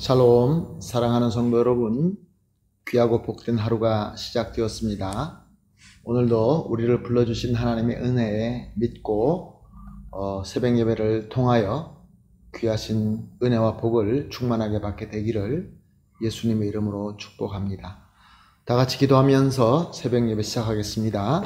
샬롬, 사랑하는 성도 여러분, 귀하고 복된 하루가 시작되었습니다. 오늘도 우리를 불러주신 하나님의 은혜에 믿고 새벽 예배를 통하여 귀하신 은혜와 복을 충만하게 받게 되기를 예수님의 이름으로 축복합니다. 다 같이 기도하면서 새벽 예배 시작하겠습니다.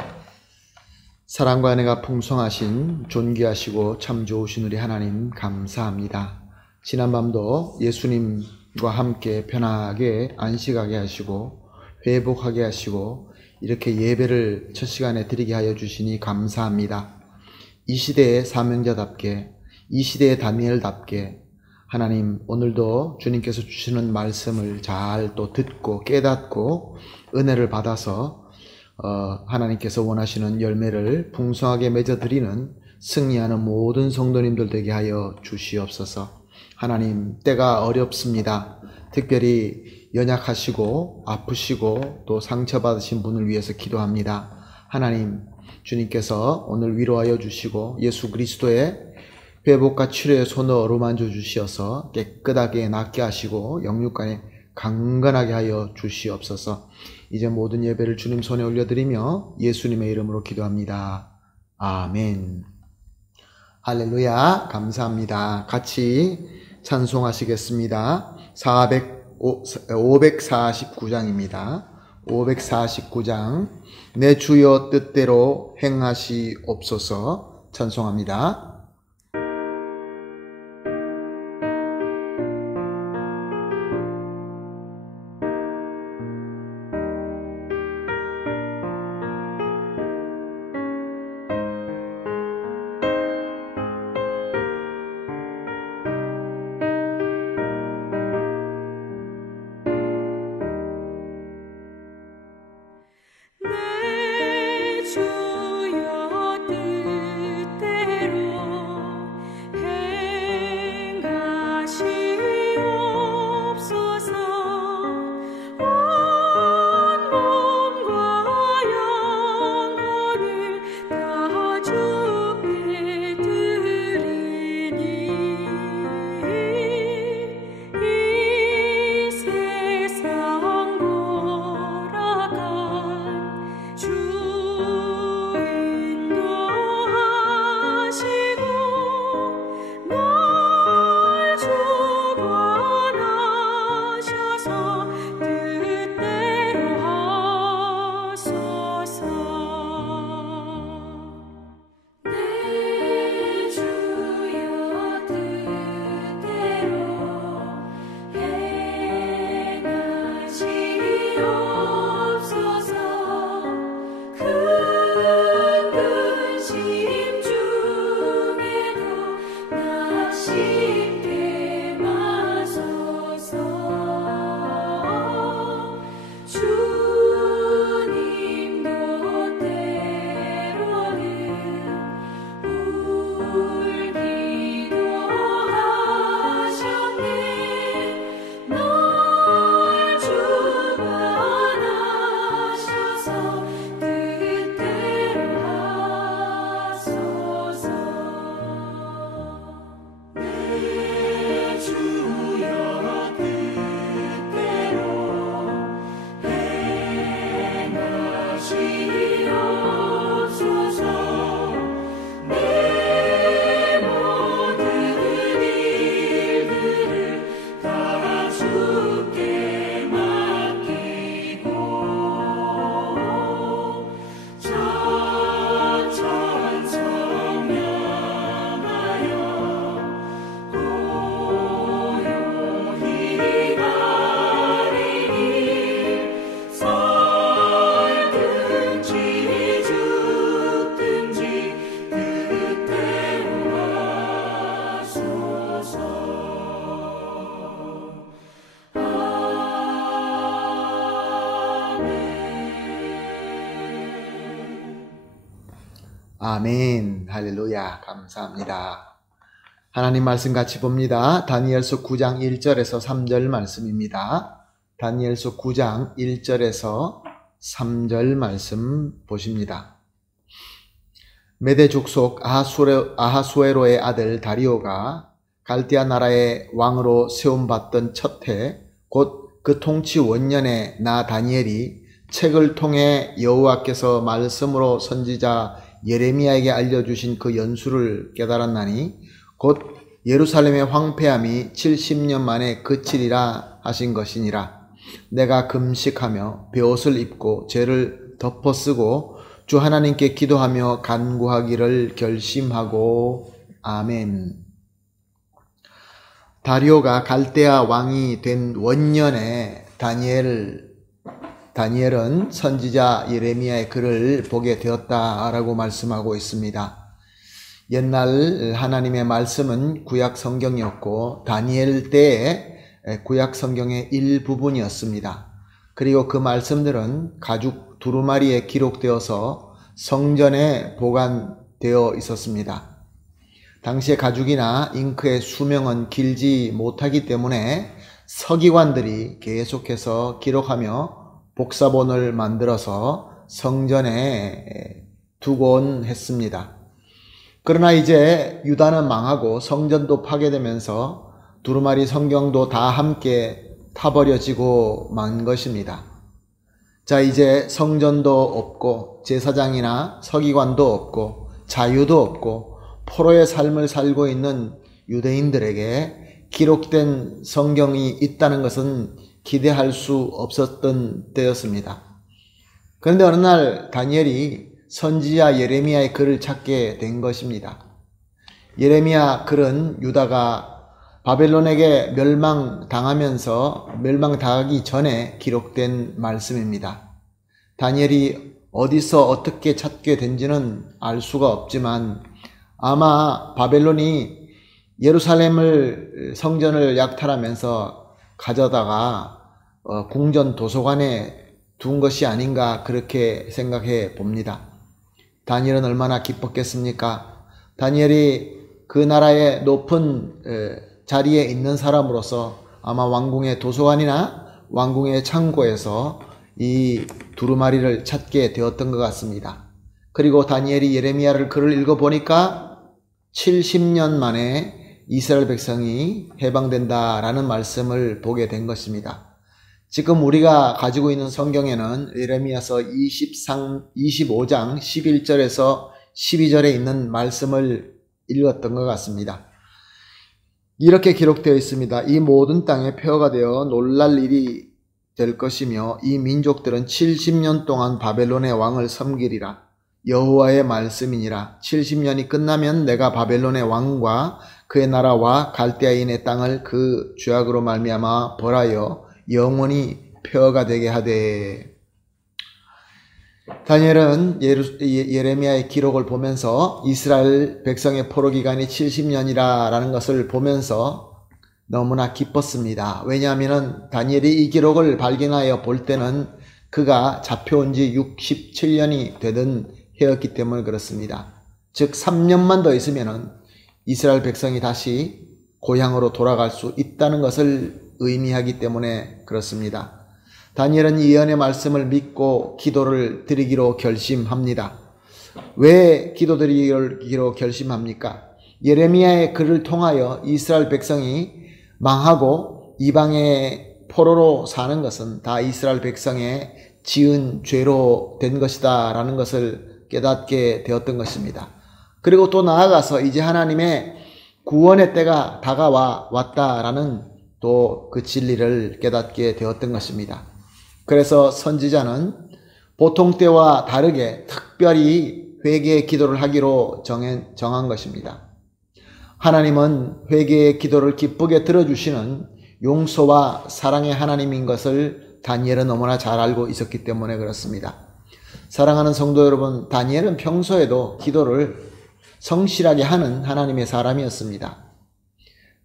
사랑과 은혜가 풍성하신 존귀하시고 참 좋으신 우리 하나님 감사합니다. 지난밤도 예수님과 함께 편하게 안식하게 하시고 회복하게 하시고 이렇게 예배를 첫 시간에 드리게 하여 주시니 감사합니다. 이 시대의 사명자답게, 이 시대의 다니엘답게 하나님 오늘도 주님께서 주시는 말씀을 잘 또 듣고 깨닫고 은혜를 받아서 하나님께서 원하시는 열매를 풍성하게 맺어드리는 승리하는 모든 성도님들 되게 하여 주시옵소서. 하나님, 때가 어렵습니다. 특별히 연약하시고 아프시고 또 상처받으신 분을 위해서 기도합니다. 하나님, 주님께서 오늘 위로하여 주시고 예수 그리스도의 회복과 치료의 손으로 어루만져 주시어서 깨끗하게 낫게 하시고 영육간에 강건하게 하여 주시옵소서. 이제 모든 예배를 주님 손에 올려드리며 예수님의 이름으로 기도합니다. 아멘. 할렐루야. 감사합니다. 같이 찬송하시겠습니다. 549장입니다. 549장 내 주여 뜻대로 행하시옵소서 찬송합니다. 아멘. 할렐루야. 감사합니다. 하나님 말씀 같이 봅니다. 다니엘서 9장 1절에서 3절 말씀입니다. 다니엘서 9장 1절에서 3절 말씀 보십니다. 메대 족속 아하수에로의 아들 다리오가 갈대아 나라의 왕으로 세움받던 첫 해, 곧 그 통치 원년에 나 다니엘이 책을 통해 여호와께서 말씀으로 선지자 예레미야에게 알려주신 그 연수를 깨달았나니 곧 예루살렘의 황폐함이 70년 만에 그치리라 하신 것이니라. 내가 금식하며 베옷을 입고 죄를 덮어쓰고 주 하나님께 기도하며 간구하기를 결심하고 아멘. 다리오가 갈대아 왕이 된 원년에 다니엘은 선지자 예레미야의 글을 보게 되었다라고 말씀하고 있습니다. 옛날 하나님의 말씀은 구약 성경이었고 다니엘 때의 구약 성경의 일부분이었습니다. 그리고 그 말씀들은 가죽 두루마리에 기록되어서 성전에 보관되어 있었습니다. 당시의 가죽이나 잉크의 수명은 길지 못하기 때문에 서기관들이 계속해서 기록하며 복사본을 만들어서 성전에 두곤 했습니다. 그러나 이제 유다는 망하고 성전도 파괴되면서 두루마리 성경도 다 함께 타버려지고 만 것입니다. 자, 이제 성전도 없고 제사장이나 서기관도 없고 자유도 없고 포로의 삶을 살고 있는 유대인들에게 기록된 성경이 있다는 것은 기대할 수 없었던 때였습니다. 그런데 어느 날 다니엘이 선지자 예레미야의 글을 찾게 된 것입니다. 예레미야 글은 유다가 바벨론에게 멸망당하기 전에 기록된 말씀입니다. 다니엘이 어디서 어떻게 찾게 된지는 알 수가 없지만 아마 바벨론이 예루살렘을 성전을 약탈하면서 가져다가 궁전 도서관에 둔 것이 아닌가 그렇게 생각해 봅니다. 다니엘은 얼마나 기뻤겠습니까? 다니엘이 그 나라의 높은 자리에 있는 사람으로서 아마 왕궁의 도서관이나 왕궁의 창고에서 이 두루마리를 찾게 되었던 것 같습니다. 그리고 다니엘이 예레미야를 글을 읽어보니까 70년 만에 이스라엘 백성이 해방된다라는 말씀을 보게 된 것입니다. 지금 우리가 가지고 있는 성경에는 예레미야서 25장 11절에서 12절에 있는 말씀을 읽었던 것 같습니다. 이렇게 기록되어 있습니다. 이 모든 땅에 폐허가 되어 놀랄 일이 될 것이며 이 민족들은 70년 동안 바벨론의 왕을 섬기리라. 여호와의 말씀이니라. 70년이 끝나면 내가 바벨론의 왕과 그의 나라와 갈대아인의 땅을 그 죄악으로 말미암아 벌하여 영원히 폐허가 되게 하되. 다니엘은 예레미야의 기록을 보면서 이스라엘 백성의 포로 기간이 70년이라는 것을 보면서 너무나 기뻤습니다. 왜냐하면 다니엘이 이 기록을 발견하여 볼 때는 그가 잡혀온 지 67년이 되던 해였기 때문에 그렇습니다. 즉 3년만 더 있으면 이스라엘 백성이 다시 고향으로 돌아갈 수 있다는 것을 의미하기 때문에 그렇습니다. 다니엘은 이 예언의 말씀을 믿고 기도를 드리기로 결심합니다. 왜 기도 드리기로 결심합니까? 예레미야의 글을 통하여 이스라엘 백성이 망하고 이방의 포로로 사는 것은 다 이스라엘 백성의 지은 죄로 된 것이다 라는 것을 깨닫게 되었던 것입니다. 그리고 또 나아가서 이제 하나님의 구원의 때가 다가왔다라는 또 그 진리를 깨닫게 되었던 것입니다. 그래서 선지자는 보통 때와 다르게 특별히 회개의 기도를 하기로 정한 것입니다. 하나님은 회개의 기도를 기쁘게 들어주시는 용서와 사랑의 하나님인 것을 다니엘은 너무나 잘 알고 있었기 때문에 그렇습니다. 사랑하는 성도 여러분, 다니엘은 평소에도 기도를 성실하게 하는 하나님의 사람이었습니다.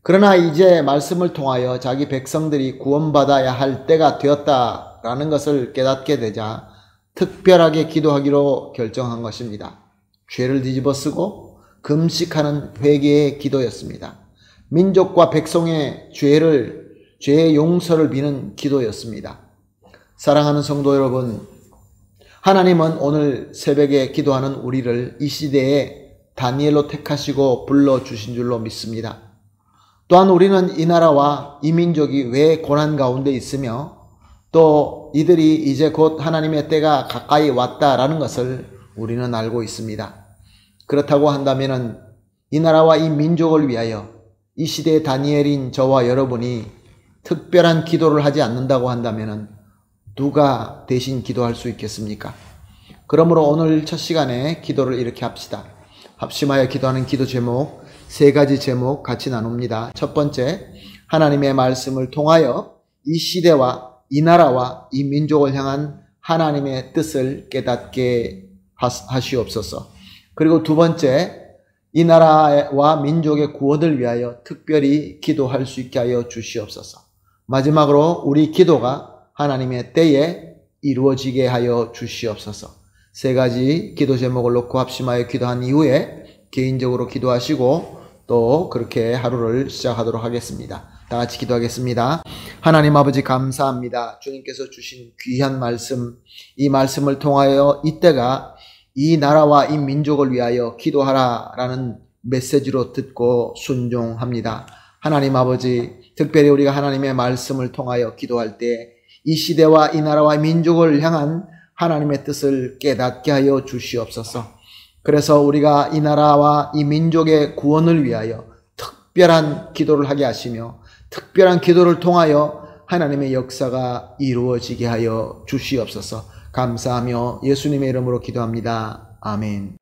그러나 이제 말씀을 통하여 자기 백성들이 구원받아야 할 때가 되었다라는 것을 깨닫게 되자 특별하게 기도하기로 결정한 것입니다. 죄를 뒤집어쓰고 금식하는 회개의 기도였습니다. 민족과 백성의 죄의 용서를 비는 기도였습니다. 사랑하는 성도 여러분, 하나님은 오늘 새벽에 기도하는 우리를 이 시대에 다니엘로 택하시고 불러주신 줄로 믿습니다. 또한 우리는 이 나라와 이 민족이 왜 고난 가운데 있으며 또 이들이 이제 곧 하나님의 때가 가까이 왔다라는 것을 우리는 알고 있습니다. 그렇다고 한다면 이 나라와 이 민족을 위하여 이 시대의 다니엘인 저와 여러분이 특별한 기도를 하지 않는다고 한다면 누가 대신 기도할 수 있겠습니까? 그러므로 오늘 첫 시간에 기도를 이렇게 합시다. 합심하여 기도하는 기도 제목, 세 가지 제목 같이 나눕니다. 첫 번째, 하나님의 말씀을 통하여 이 시대와 이 나라와 이 민족을 향한 하나님의 뜻을 깨닫게 하시옵소서. 그리고 두 번째, 이 나라와 민족의 구원을 위하여 특별히 기도할 수 있게 하여 주시옵소서. 마지막으로 우리 기도가 하나님의 때에 이루어지게 하여 주시옵소서. 세 가지 기도 제목을 놓고 합심하여 기도한 이후에 개인적으로 기도하시고 또 그렇게 하루를 시작하도록 하겠습니다. 다 같이 기도하겠습니다. 하나님 아버지 감사합니다. 주님께서 주신 귀한 말씀, 이 말씀을 통하여 이때가 이 나라와 이 민족을 위하여 기도하라라는 메시지로 듣고 순종합니다. 하나님 아버지, 특별히 우리가 하나님의 말씀을 통하여 기도할 때 이 시대와 이 나라와 이 민족을 향한 하나님의 뜻을 깨닫게 하여 주시옵소서. 그래서 우리가 이 나라와 이 민족의 구원을 위하여 특별한 기도를 하게 하시며 특별한 기도를 통하여 하나님의 역사가 이루어지게 하여 주시옵소서. 감사하며 예수님의 이름으로 기도합니다. 아멘.